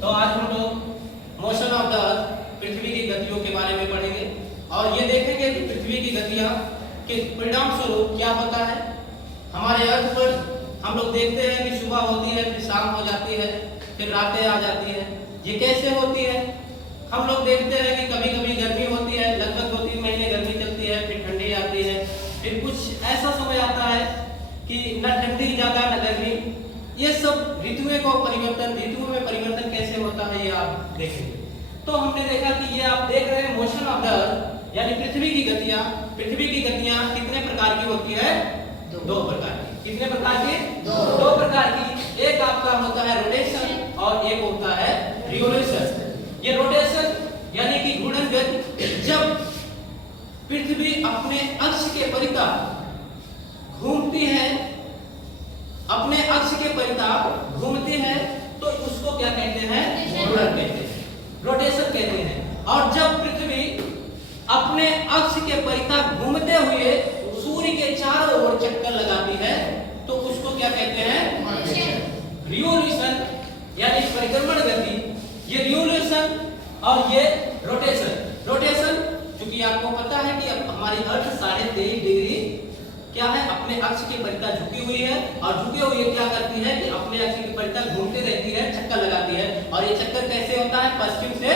तो आज हम लोग मोशन ऑफ द अर्थ, पृथ्वी की गतियों के बारे में पढ़ेंगे और ये देखेंगे कि पृथ्वी की गतियां के परिणाम स्वरूप क्या होता है। हमारे अर्थ पर हम लोग देखते हैं कि सुबह होती है, फिर शाम हो जाती है, फिर रातें आ जाती है। ये कैसे होती है? हम लोग देखते हैं कि कभी कभी गर्मी होती है, लगभग 2-3 महीने गर्मी चलती है, फिर ठंडी आती है, फिर कुछ ऐसा समय आता है कि न ठंडी ज्यादा न गर्मी। ये सब ऋतुओं में परिवर्तन कैसे होता है ये आप देखेंगे। तो हमने देखा कि ये आप देख रहे हैं मोशन ऑफ द अर्थ यानी पृथ्वी की गतियां। पृथ्वी की गतियां कितने प्रकार की होती है? दो प्रकार की। कितने प्रकार की? दो प्रकार की। एक आपका होता है रोटेशन और एक होता है रिवोल्यूशन। ये रोटेशन यानी कि घूर्णन गति, जब पृथ्वी अपने अक्ष के परितः घूमती है, अपने अक्ष के परितः घूमती है, तो उसको क्या कहते हैं? घूर्णन कहते हैं, रोटेशन कहते हैं। और जब पृथ्वी अपने अक्ष के परितः घूमते हुए सूर्य के चारों ओर चक्कर लगाती है, तो उसको क्या कहते हैं? रिवोल्यूशन यानी परिक्रमण गति। ये रिवोल्यूशन और ये रोटेशन। रोटेशन क्योंकि आपको पता है कि अब हमारी अर्थ 23.5 डिग्री क्या है? अपने अक्ष के परितः झुकी हुई है, और झुके हुए क्या करती है कि अपने अक्ष के परितः घूमती रहती है, चक्कर लगाती है। और ये चक्कर कैसे होता है? पश्चिम से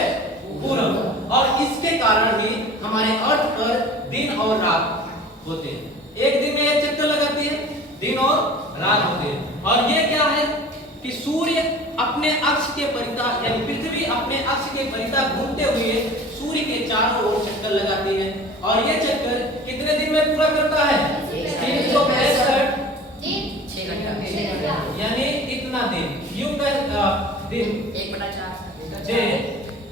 पूर्व। और इसके कारण ही हमारे अर्थ पर दिन और रात होते हैं। एक दिन में एक चक्कर लगाती है, दिन और रात होते हैं। और ये क्या है कि सूर्य अपने अक्ष के परितः यानी पृथ्वी अपने अक्ष के परितः घूमते हुए सूर्य के चारों ओर चक्कर लगाती है। और ये चक्कर कितने दिन में पूरा करता है? 365 यानी इतना दिन। यूं दिन 1/4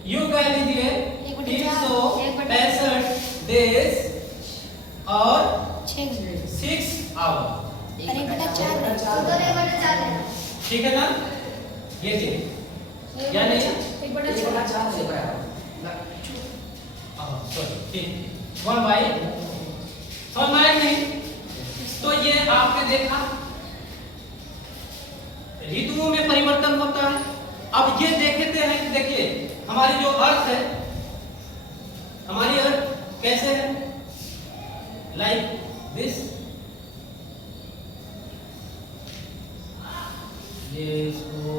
यूं कह लीजिए 365 डेज और 6 आवर। ठीक है ना? ये दिन यानी 1/4 से बराबर। ठीक 1/1 नहीं। तो ये आपने देखा ऋतुओं में परिवर्तन होता है। अब ये देखते हैं कि देखिए हमारी जो अर्थ है, हमारी अर्थ कैसे है? Like this. ये इसको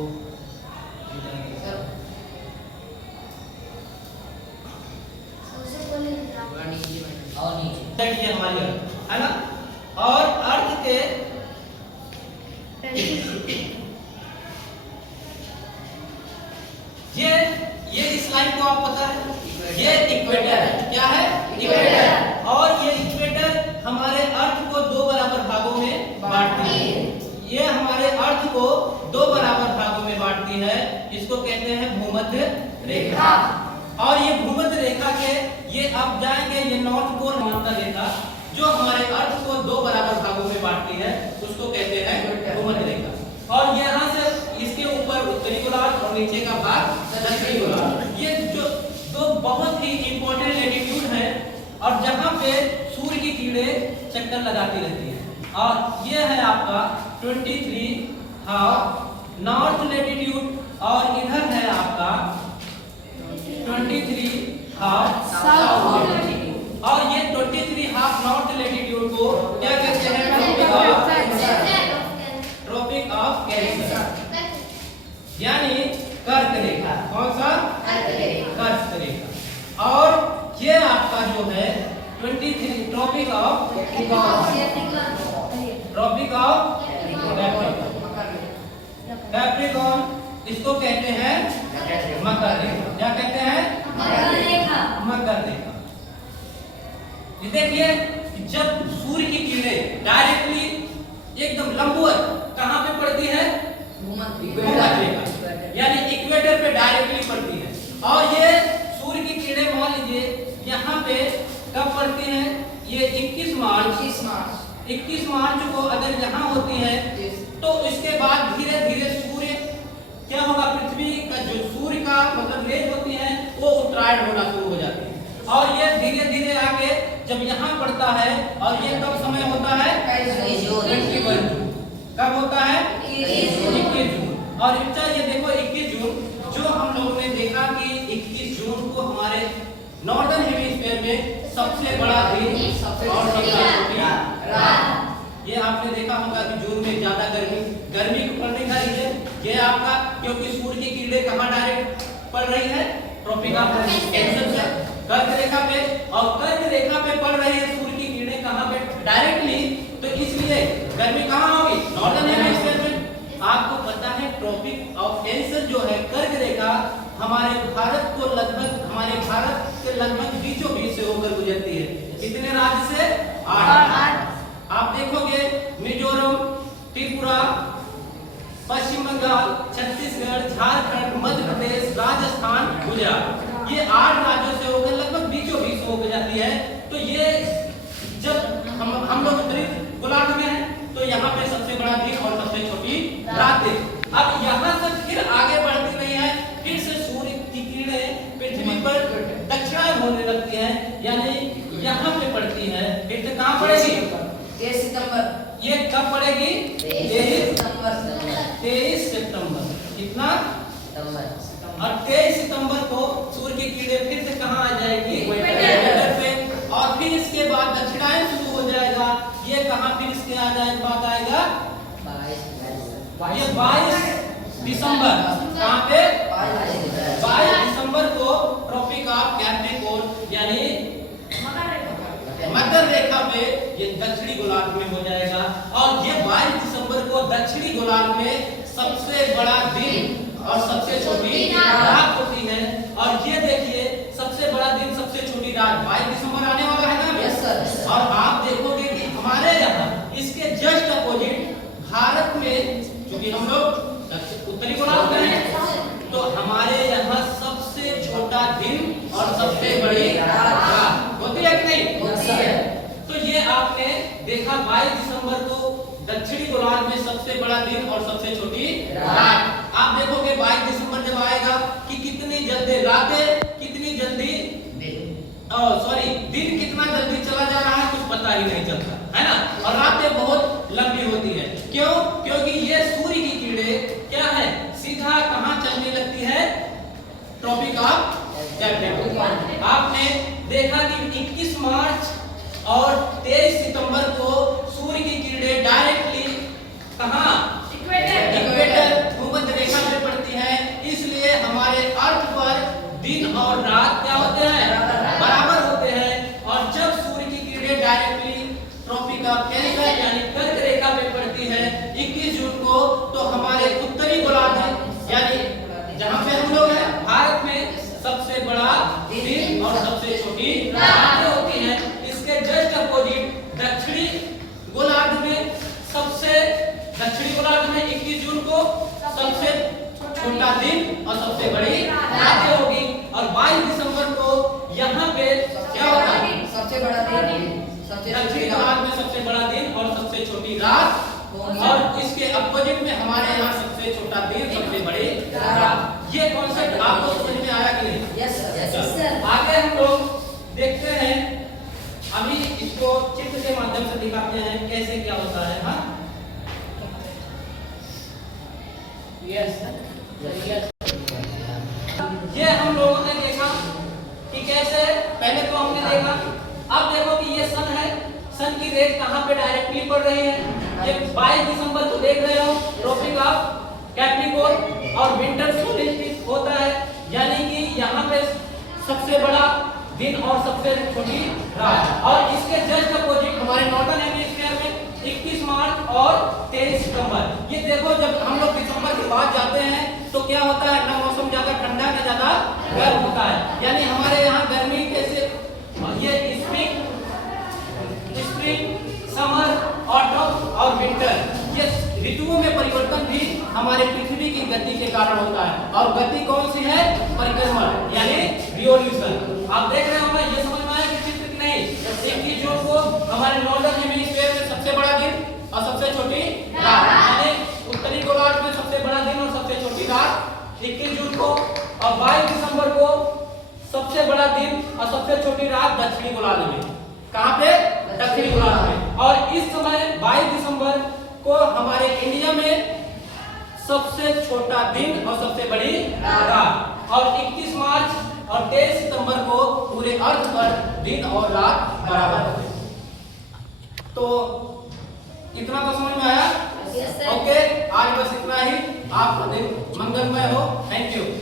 ये हमारी अर्थ है ना। और अर्थ के ये इस लाइन को आप पता है, ये इक्वेटर है। क्या है? इक्वेटर। और ये इक्वेटर हमारे अर्थ को 2 बराबर भागों में बांटती है। ये हमारे अर्थ को 2 बराबर भागों में बांटती है। इसको कहते हैं भूमध्य रेखा। और ये भूमध्य रेखा के ये अब जाएंगे, ये नॉर्थ पोल मानता रेखा जो हमारे अर्थ को 2 बराबर भागों में बांटती है, उसको कहते हैं भूमध्य रेखा। और यहाँ से इसके ऊपर उत्तरी गोलार्ध और नीचे का भाग दक्षिणी गोलार्ध। ये जो 2 बहुत ही इंपॉर्टेंट लैटिट्यूड है और जहाँ पे सूर्य की किरणें चक्कर लगाती रहती है। और ये है आपका 23½ नॉर्थ लैटिट्यूड, और इधर है आपका 23½ साउथ लैटिट्यूड। और ये 23½ नॉर्थ लैटिट्यूड को क्या कहते हैं? ट्रॉपिक ऑफ कैंसर यानी कर्क रेखा। कौन सा? कर्क रेखा। और ये आपका जो है 23 ट्रॉपिक ऑफ कैप्रिकॉर्न, इसको कहते हैं मकर रेखा। क्या कहते हैं? मकर रेखा। ये देखिए जब सूर्य की किरणें डायरेक्टली एकदम लंबवत कहां पे पड़ती है? भूमध्य रेखा यानी इक्वेटर पे डायरेक्टली पड़ती है। और ये सूर्य की किरणें मान लीजिए यहाँ पे कब पड़ती हैं? ये 21 मार्च को अगर यहाँ होती है तो इसके बाद धीरे धीरे सूर्य क्या होगा? पृथ्वी का जो सूर्य का मतलब रेज होती है वो उत्तरायण होना शुरू हो जाती है। और ये धीरे धीरे आके जब यहाँ पड़ता है, और ये कब समय होता है? 21 जून। कब होता है? 21 जून। और ये देखो 21 जून जो हम सबसे बड़ा दिन और सबसे छोटी रात। ये आपने देखा होगा कि जून में ज्यादा गर्मी पड़ने का रीजन ये आपका, क्योंकि सूर्य की किरणें कहाँ डायरेक्ट पड़ रही है, ट्रॉपिक ऑफ कैंसर से कर्क रेखा पे, और कर्क रेखा पे पड़ रही है सूर्य की किरणें कहाँ पे, डायरेक्टली। तो इसलिए गर्मी कहाँ होगी, नॉर्दर्न हेमिस्फीयर में। आपको पता है ट्रॉपिक ऑफ कैंसर जो है कर्क रेखा हमारे भारत को लगभग, हमारे भारत के लगभग बीचों बीच से होकर गुजरती है। कितने राज्य से, 8। आप देखोगे मिजोरम, त्रिपुरा, पश्चिम बंगाल, छत्तीसगढ़, झारखंड, मध्य प्रदेश, राजस्थान, गुजरात, ये 8 राज्यों से होकर लगभग बीचों बीच होकर जाती है। तो ये जब हम लोग उत्तरी गोलार्ध में हैं तो यहाँ पे सबसे बड़ा दिन और सबसे छोटी रात है। अब यहाँ से फिर आगे बढ़ती नहीं है, फिर से सूर्य की किरणें पृथ्वी पर दक्षिणायन होने लगती हैं, यानी यहाँ पे पड़ती है। फिर से कहाँ पड़ेगी, 23 सितंबर। ये कब पड़ेगी, 23 सितंबर। 23 सितंबर। कितना, और 23 सितंबर को सूर्य की किरणें फिर से कहाँ आ जाएगी, इक्वेटर पे, और फिर इसके बाद दक्षिणायन शुरू हो जाएगा। ये कहाँ फिर इसके आ जाए बाद आएगा, ये 22 दिसंबर। कहाँ पे, 22 दिसंबर को ट्रॉपिक ऑफ कैप्रिकॉर्न यानी मकर रेखा पे ये दक्षिणी गोलार्ध में हो जाएगा। और ये 22 दिसंबर को दक्षिणी गोलार्ध में सबसे बड़ा दिन और सबसे छोटी रात होती है। और ये देखिए सबसे बड़ा दिन सबसे छोटी रात 22 दिसंबर आने वाला है ना। Yes sir. और आप देखोगे कि हमारे यहाँ इसके जस्ट अपोजिट भारत में, क्योंकि हम लोग उत्तरी गोलार्ध में हैं, तो हमारे यहाँ सबसे छोटा दिन और सबसे बड़ी रात होती है कि नहीं, होती है। तो ये आपने देखा 22 दिसंबर को दक्षिणी गोलार्ध में सबसे बड़ा दिन और सबसे छोटी रात। आप देखोगे 22 दिसंबर जब आएगा कि कितनी जल्दी रातें, कितनी जल्दी दिन कितना जल्दी चला जा रहा है, कुछ पता ही नहीं चलता है ना। और रातें बहुत लंबी होती है। क्यों, क्योंकि ये सूर्य की किरणें क्या है, सीधा कहाँ चलने लगती है, ट्रॉपिक ऑफ कैप्रिकॉर्न। आपने देखा कि 21 मार्च और 23 सितंबर को सूर्य की किरणें डायरेक्टली कहाँ, इक्वेटर भूमध्य रेखा पे पड़ती है। इसलिए हमारे अर्थ पर दिन और रात क्या होते हैं, बराबर होते हैं। और जब सूर्य की किरणें डायरेक्टली ट्रॉपिक ऑफ कैंसर यानी कर्क रेखा पे पड़ती है 21 जून को, तो हमारे उत्तरी गोलार्ध है यानी जहाँ पे हम लोग हैं भारत में सबसे बड़ा दिन और सबसे छोटी रात होती है। इसके जस्ट अपोजिट दक्षिणी गोलार्ध में दक्षिणी गोलार्ध में 21 जून को सबसे छोटा दिन और सबसे बड़ी रात होगी। और 22 दिसंबर को यहाँ पे क्या होता है, सबसे बड़ा दिन, दक्षिणी गोलार्ध में सबसे बड़ा दिन और सबसे छोटी रात। और इसके अपोजिट में हमारे यहाँ सबसे छोटा दिन सबसे बड़ी रात। ये कॉन्सेप्ट आपको समझ में आया कि नहीं? Yes sir. आगे हम लोग देखते हैं, अभी इसको चित्र के माध्यम से दिखाते हैं कैसे क्या होता है। हाँ यस सर। ये हम लोगों ने देखा कि कैसे, पहले तो हमने देखा, अब देखो कि ये सन है, सन की रेज कहाँ पे डायरेक्टली पड़ रही है। ये 22 दिसंबर को देख रहे हो, ट्रॉपिक ऑफ कैप्रिकॉर्न और विंटर सोल्स्टिस होता है, यानी कि यहाँ पे सबसे बड़ा दिन और सबसे छोटी रात। और इसके जस्ट अपोजिट हमारे नॉर्दर्न हेमिस्फीयर में 21 मार्च और 23 सितंबर। ये देखो जब हम लोग दिसंबर के बाद जाते हैं तो क्या होता है ना, मौसम ज्यादा ठंडा में ज्यादा गर्म होता है। यानी हमारे यहाँ गर्मी कैसे, ये स्प्रिंग, समर, ऑटम और विंटर, ये ऋतुओं में परिवर्तन भी हमारे पृथ्वी की गति के कारण होता है। और गति कौन सी है, परिक्रमण यानी रिवोल्यूशन। आप देख रहे हो ना, ये समझ में आया कि चित्र की नहीं। 21 जून को हमारे नॉर्दर्न हेमिस्फीयर में सबसे बड़ा दिन और सबसे छोटी रात, यानी उत्तरी गोलार्ध में सबसे बड़ा दिन और सबसे छोटी रात 21 जून को। और 22 दिसंबर को सबसे बड़ा दिन और सबसे छोटी रात दक्षिणी गोलार्ध में। कहाँ पे, दक्षिणी गोलार्ध में। और इस समय 22 दिसंबर को हमारे इंडिया में सबसे छोटा दिन और सबसे बड़ी रात। और 21 मार्च और 23 सितंबर को पूरे अर्थ पर दिन और रात बराबर होते हैं। तो इतना तो समझ में आया? Yes, sir. ओके, आज बस इतना ही। आपका दिन मंगलमय हो। Thank you.